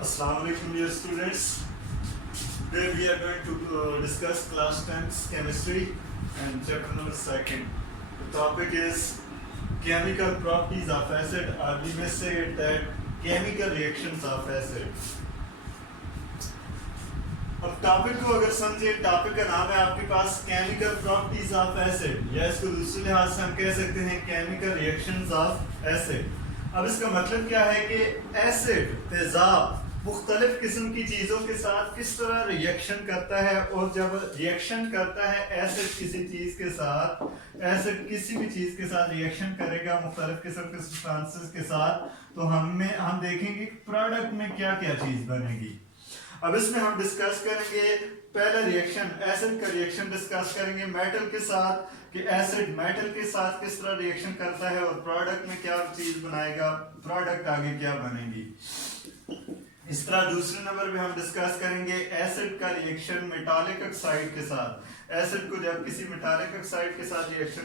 Assalamu alaikum dear students. Today we are going to discuss class 10th chemistry and chapter number 2. The topic is chemical properties of acid, or we may say it that chemical reactions of acid. अब topic को अगर समझे, topic का नाम है आपके पास chemical properties of acid, या इसको दूसरे लिहाज से हम कह सकते हैं केमिकल रिएक्शंस ऑफ एसिड। अब इसका मतलब क्या है कि एसिड तेजाब मुख्तलिफ किस्म की चीज़ों के साथ किस तरह रिएक्शन करता है, और जब रिएक्शन करता है एसिड किसी चीज़ के साथ, एसिड किसी भी चीज़ के साथ रिएक्शन करेगा मुख्तलिफ किस्म के सब्सटेंसेस के साथ, तो हम देखेंगे प्रोडक्ट में क्या क्या चीज़ बनेगी। अब इसमें हम डिस्कस करेंगे पहला रिएक्शन, एसिड का रिएक्शन डिस्कस करेंगे मेटल के साथ, कि एसिड मेटल के साथ किस तरह रिएक्शन करता है और प्रोडक्ट में क्या चीज बनाएगा, प्रोडक्ट आगे क्या बनेगी। इस तरह दूसरे नंबर पे हम डिस्कस करेंगे एसिड का रिएक्शन मेटालिक ऑक्साइड के साथ। एसिड को जब किसी मेटालिक ऑक्साइड के साथ रिएक्शन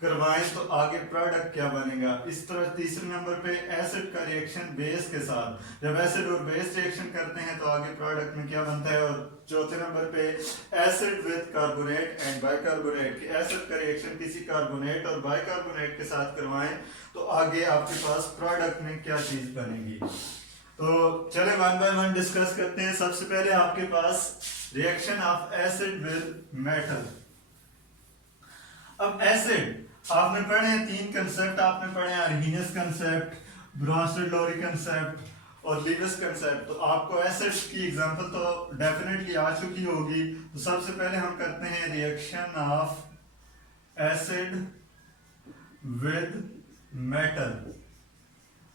करवाएं तो आगे प्रोडक्ट क्या बनेगा। इस तरह तीसरे नंबर पे एसिड का रिएक्शन बेस के साथ, जब एसिड और बेस रिएक्शन करते हैं तो आगे प्रोडक्ट में क्या बनता है। और चौथे नंबर पे acid with carbonate and bicarbonate, कि एसिड का रिएक्शन किसी कार्बोनेट और बाइकार्बोनेट के साथ करवाएं तो आगे आपके पास प्रोडक्ट में क्या चीज बनेगी। तो चले वन बाय वन डिस्कस करते हैं। सबसे पहले आपके पास reaction of acid with metal. अब एसिड आपने पढ़े हैं, तीन कंसेप्ट आपने पढ़े हैं, अर्हीनियस कंसेप्ट, ब्रोंस्टेड-लोरी कंसेप्ट और लीविस कंसेप्ट। तो आपको एसिड की एग्जांपल तो डेफिनेटली आ चुकी होगी। तो सबसे पहले हम करते हैं reaction of acid with metal.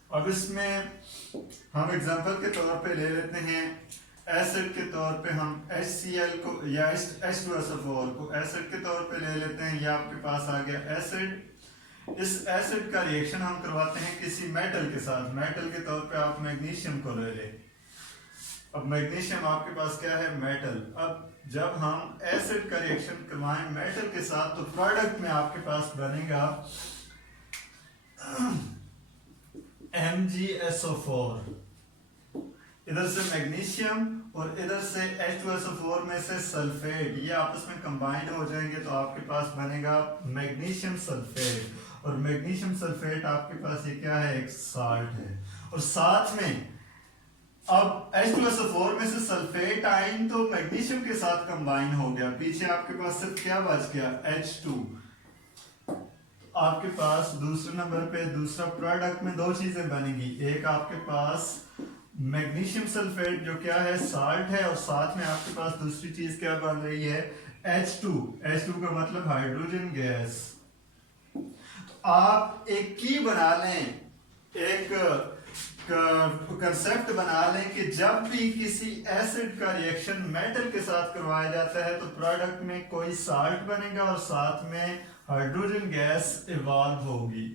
अब इसमें हम एग्जांपल के तौर पे ले लेते हैं, एसिड के तौर पे हम HCl को या H2SO4 को एसिड के तौर पे ले लेते हैं। ये आपके पास आ गया एसिड। इस एसिड का रिएक्शन हम करवाते हैं किसी मेटल के साथ। मेटल के तौर पे आप मैग्नीशियम को ले लें। अब मैग्नीशियम आपके पास क्या है, मेटल। अब जब हम एसिड का रिएक्शन करवाएं मेटल के साथ तो प्रोडक्ट में आपके पास बनेगा MgSO4। इधर से मैग्नीशियम और इधर से H2SO4 में से सल्फेट, ये आपस में कंबाइंड हो जाएंगे तो आपके पास बनेगा मैग्नीशियम सल्फेट। और मैग्नीशियम सल्फेट आपके पास ये क्या है, एक साल्ट है। और साथ में अब H2SO4 में से सल्फेट आयन तो मैग्नीशियम के साथ कंबाइन हो गया, पीछे आपके पास सिर्फ क्या बच गया, H2। आपके पास दूसरे नंबर पे दूसरा प्रोडक्ट में दो चीजें बनेगी। एक आपके पास मैग्नीशियम सल्फेट जो क्या है, साल्ट है, और साथ में आपके पास दूसरी चीज क्या बन रही है, H2। H2 का मतलब हाइड्रोजन गैस। तो आप एक की बना लें, एक कंसेप्ट बना लें कि जब भी किसी एसिड का रिएक्शन मेटल के साथ करवाया जाता है तो प्रोडक्ट में कोई साल्ट बनेगा और साथ में हाइड्रोजन गैस इवॉल्व होगी।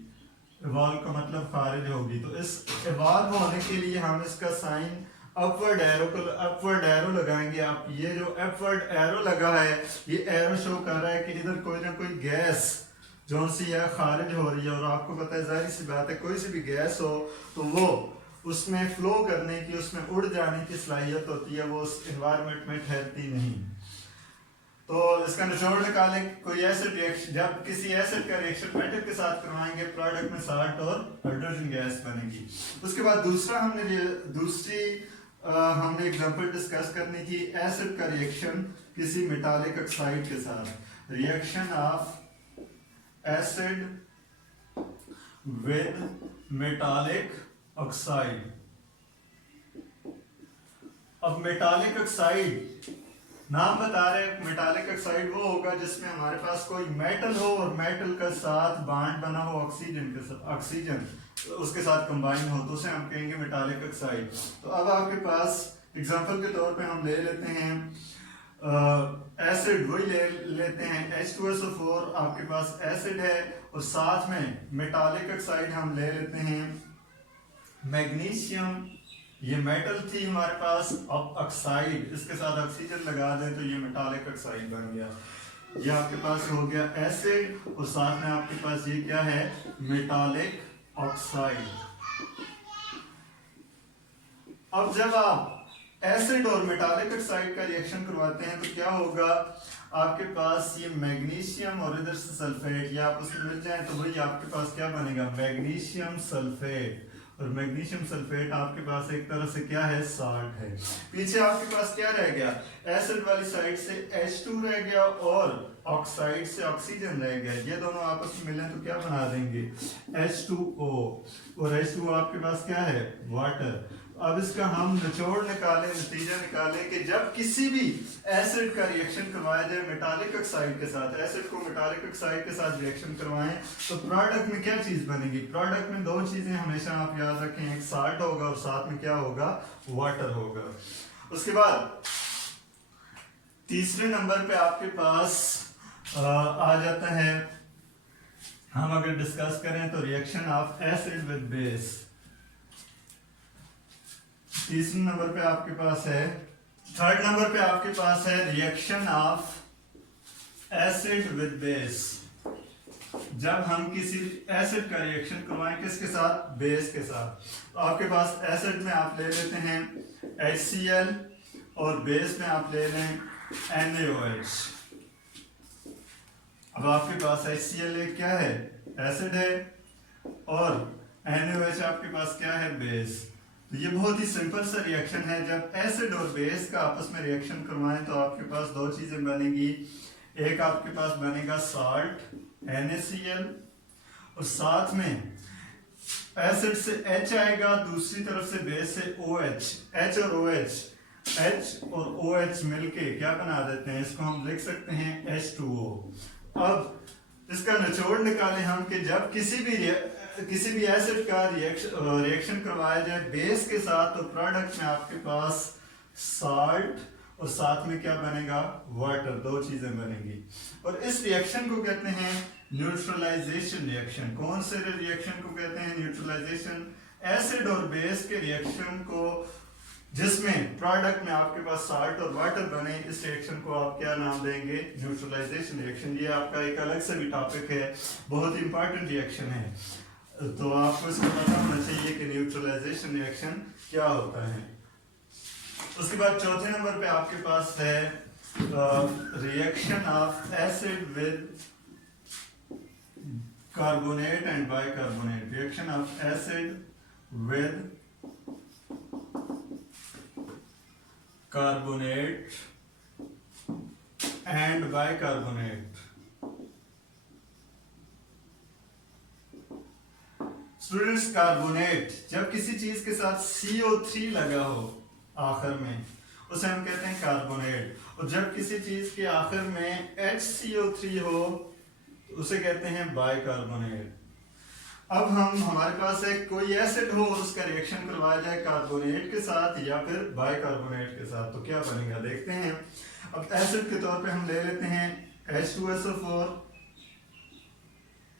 इवॉल्व का मतलब खारिज होगी। तो इस इवॉल्व होने के लिए हम इसका साइन अपवर्ड एरो लगाएंगे। आप ये जो अपवर्ड एरो लगा है, ये एरो शो कर रहा है कि इधर कोई ना कोई गैस जो सी है खारिज हो रही है। और आपको पता है, जाहिर सी बात है, कोई सी भी गैस हो तो वो उसमें फ्लो करने की, उसमें उड़ जाने की सलाहियत होती है, वो उस एनवायरनमेंट में ठहरती नहीं। तो इसका निचोड़ निकालें, कोई एसिड रिएक्शन, जब किसी एसिड का रिएक्शन मेटल के साथ करवाएंगे प्रोडक्ट में साल्ट और हाइड्रोजन गैस बनेगी। उसके बाद दूसरी एग्जांपल डिस्कस करनी थी, एसिड का रिएक्शन किसी मेटालिक ऑक्साइड के साथ। Reaction of acid with metallic oxide. अब मेटालिक ऑक्साइड नाम बता रहे हैं, मेटालिक ऑक्साइड वो होगा जिसमें हमारे पास कोई मेटल हो और मेटल का साथ बॉन्ड बना हो ऑक्सीजन के साथ, ऑक्सीजन उसके साथ कंबाइन हो, तो उसे हम कहेंगे मेटालिक ऑक्साइड। तो अब आपके पास एग्जांपल के तौर पे हम ले लेते हैं एसिड, वही ले लेते हैं H2SO4 आपके पास एसिड है, और साथ में मेटालिक ऑक्साइड हम ले लेते हैं मैग्नीशियम। ये मेटल थी हमारे पास, अब ऑक्साइड, इसके साथ ऑक्सीजन लगा दें तो ये मेटालिक ऑक्साइड बन गया। ये आपके पास हो गया एसिड और साथ में आपके पास ये क्या है, मेटालिक ऑक्साइड। अब जब आप एसिड और मेटालिक ऑक्साइड का रिएक्शन करवाते हैं तो क्या होगा, आपके पास ये मैग्नीशियम और इधर से सल्फेट या आपस में मिल जाए तो वही आपके पास क्या बनेगा, मैग्नीशियम सल्फेट। और मैग्नीशियम सल्फेट आपके पास एक तरह से क्या है, साल्ट है। पीछे आपके पास क्या रह गया, एसिड वाली साइड से H2 रह गया और ऑक्साइड से ऑक्सीजन रह गया। ये दोनों आपस में मिलें तो क्या बना देंगे, H2O। और H2O आपके पास क्या है, वाटर। अब इसका हम निचोड़ निकालें, नतीजा निकालें कि जब किसी भी एसिड का रिएक्शन करवाया जाए मेटालिक ऑक्साइड के साथ, एसिड को मेटालिक ऑक्साइड के साथ रिएक्शन करवाएं तो प्रोडक्ट में क्या चीज बनेगी, प्रोडक्ट में दो चीजें हमेशा आप याद रखें, एक साल्ट होगा और साथ में क्या होगा, वाटर होगा। उसके बाद तीसरे नंबर पे आपके पास आ जाता है, हम अगर डिस्कस करें तो reaction of acid with base. तीसरे नंबर पे आपके पास है, थर्ड नंबर पे आपके पास है reaction of acid with base. जब हम किसी एसिड का रिएक्शन करवाएं किसके साथ, बेस के साथ, तो आपके पास एसिड में आप ले लेते हैं HCl और बेस में आप ले लें NaOH। अब आपके पास HCl एक क्या है, एसिड है, और NaOH आपके पास क्या है, बेस। तो ये बहुत ही सिंपल सा रिएक्शन है। जब एसिड और बेस का आपस में रिएक्शन करवाएं तो आपके पास दो चीजें बनेगी, एक आपके पास बनेगा साल्ट NaCl और साथ में एसिड से H आएगा, दूसरी तरफ से बेस से OH। H और OH मिलके क्या बना देते हैं, इसको हम लिख सकते हैं H2O। अब इसका निचोड़ निकालें हम कि जब किसी भी एसिड का रिएक्शन करवाया जाए बेस के साथ तो प्रोडक्ट में आपके पास साल्ट और साथ में क्या बनेगा, वाटर, दो चीजें बनेंगी। और इस रिएक्शन को कहते हैं न्यूट्रलाइजेशन रिएक्शन। कौन से रिएक्शन को कहते हैं, न्यूट्रलाइजेशन। एसिड और बेस के रिएक्शन को जिसमें प्रोडक्ट में आपके पास साल्ट और वाटर बने, इस रिएक्शन को आप क्या नाम देंगे, न्यूट्रलाइजेशन रिएक्शन। ये आपका एक अलग से भी टॉपिक है, बहुत इंपॉर्टेंट रिएक्शन है, तो आपको इसको पता होना चाहिए कि न्यूट्रलाइजेशन रिएक्शन क्या होता है। उसके बाद चौथे नंबर पे आपके पास है reaction of acid with carbonate and bicarbonate. Reaction of acid with carbonate and bicarbonate. Students, carbonate जब किसी चीज के साथ CO3 लगा हो आखिर में उसे हम कहते हैं कार्बोनेट, और जब किसी चीज के आखिर में HCO3 हो तो उसे कहते हैं बाइकार्बोनेट। अब हमारे पास एक कोई एसिड हो और उसका रिएक्शन करवाया जाए कार्बोनेट के साथ या फिर बाइकार्बोनेट के साथ तो क्या बनेगा, देखते हैं। अब एसिड के तौर पे हम ले लेते हैं H2SO4।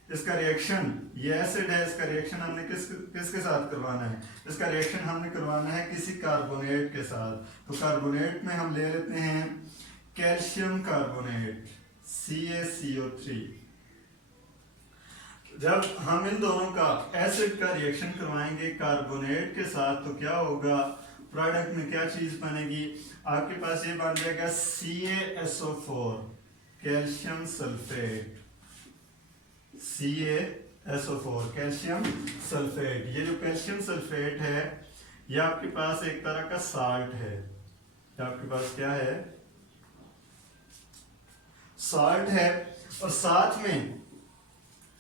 इसका रिएक्शन, ये एसिड है, इसका रिएक्शन हमने किसके साथ करवाना है, इसका रिएक्शन हमने करवाना है किसी कार्बोनेट के साथ। तो कार्बोनेट में हम ले लेते हैं कैल्शियम कार्बोनेट CaCO3। जब हम इन दोनों का एसिड का रिएक्शन करवाएंगे कार्बोनेट के साथ तो क्या होगा, प्रोडक्ट में क्या चीज बनेगी, आपके पास ये बन जाएगा CaSO4 calcium sulphate. CaSO4 calcium sulphate. ये जो कैल्शियम सल्फेट है ये आपके पास एक तरह का साल्ट है, ये आपके पास क्या है, साल्ट है। और साथ में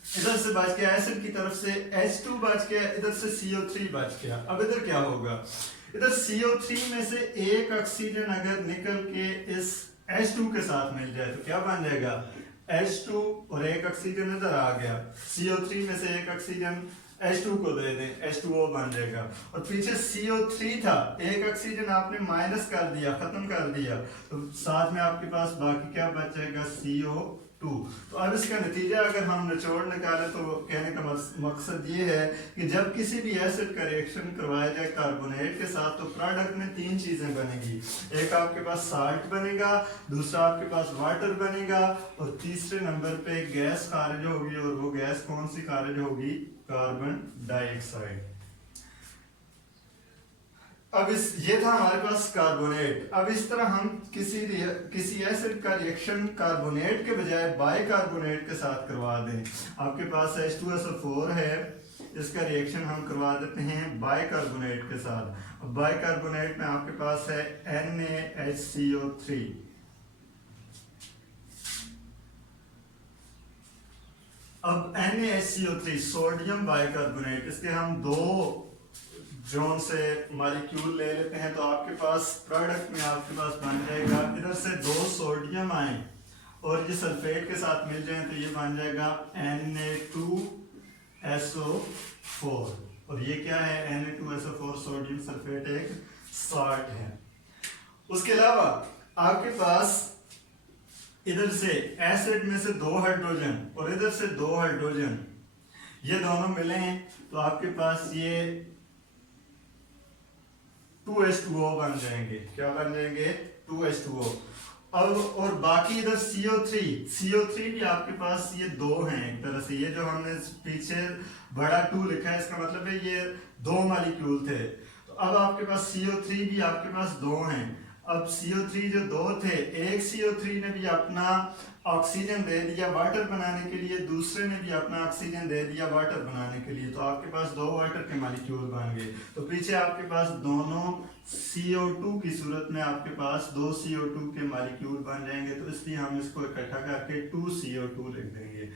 इधर से बच गया एसिड की तरफ से H2 बच गया, इधर से CO3 बच गया। अब इधर क्या होगा, इधर CO3 में से एक ऑक्सीजन अगर निकल के इस H2 के साथ मिल जाए तो क्या बन जाएगा, H2 और एक ऑक्सीजन इधर आ गया, CO3 में से एक ऑक्सीजन H2 को दे दें, H2O बन जाएगा। और पीछे CO3 था, एक ऑक्सीजन आपने माइनस कर दिया, खत्म कर दिया, तो साथ में आपके पास बाकी क्या बच जाएगा, CO2। तो अब इसका नतीजा अगर हम निचोड़ निकालें तो कहने का मकसद ये है कि जब किसी भी एसिड का रिएक्शन करवाया जाए कार्बोनेट के साथ तो प्रोडक्ट में तीन चीजें बनेगी, एक आपके पास साल्ट बनेगा, दूसरा आपके पास वाटर बनेगा, और तीसरे नंबर पे गैस खारिज होगी। और वो गैस कौन सी खारिज होगी, कार्बन डाइऑक्साइड। अब ये था हमारे पास कार्बोनेट। अब इस तरह हम किसी एसिड का रिएक्शन कार्बोनेट के बजाय बाइकार्बोनेट के साथ करवा दें। आपके पास H2SO4 है, इसका रिएक्शन हम करवा देते हैं बाइकार्बोनेट के साथ। अब बाइकार्बोनेट में आपके पास है NaHCO3। अब NaHCO3 सोडियम बाइकार्बोनेट, इसके हम दो जोन से मॉलिक्यूल ले लेते हैं तो आपके पास प्रोडक्ट में आपके पास बन जाएगा, इधर से दो सोडियम आए और ये सल्फेट के साथ मिल जाए तो ये बन जाएगा Na2SO4। और ये क्या है? Na2SO4 सोडियम सल्फेट एक साल्ट है। उसके अलावा आपके पास इधर से एसिड में से दो हाइड्रोजन और इधर से दो हाइड्रोजन, ये दोनों मिले हैं तो आपके पास ये 2H2O बन जाएंगे। क्या बन जाएंगे? 2H2O। अब और बाकी इधर CO3 भी आपके पास ये दो हैं एक तरह से। ये जो हमने पीछे बड़ा 2 लिखा है इसका मतलब है ये दो मॉलिक्यूल थे। तो अब आपके पास CO3 भी आपके पास दो हैं। अब CO3 जो दो थे, एक CO3 ने भी अपना ऑक्सीजन दे दिया वाटर बनाने के लिए, दूसरे ने भी अपना ऑक्सीजन दे दिया वाटर बनाने के लिए, तो आपके पास दो वाटर के मॉलिक्यूल बन गए। तो पीछे आपके पास दोनों CO2 की सूरत में आपके पास दो CO2 के मॉलिक्यूल बन जाएंगे। तो इसलिए हम इसको इकट्ठा करके 2CO2 लिख देंगे।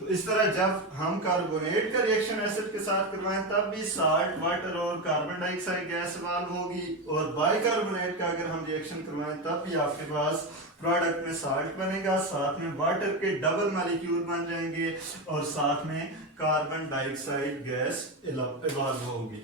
तो इस तरह जब हम कार्बोनेट का रिएक्शन एसिड के साथ करवाएं तब भी साल्ट, वाटर और कार्बन डाइऑक्साइड गैस इवॉल्व होगी, और बाइकार्बोनेट का अगर हम रिएक्शन करवाएं तब भी आपके पास प्रोडक्ट में साल्ट बनेगा, साथ में वाटर के डबल मॉलिक्यूल बन जाएंगे और साथ में कार्बन डाइऑक्साइड गैस इवॉल्व होगी।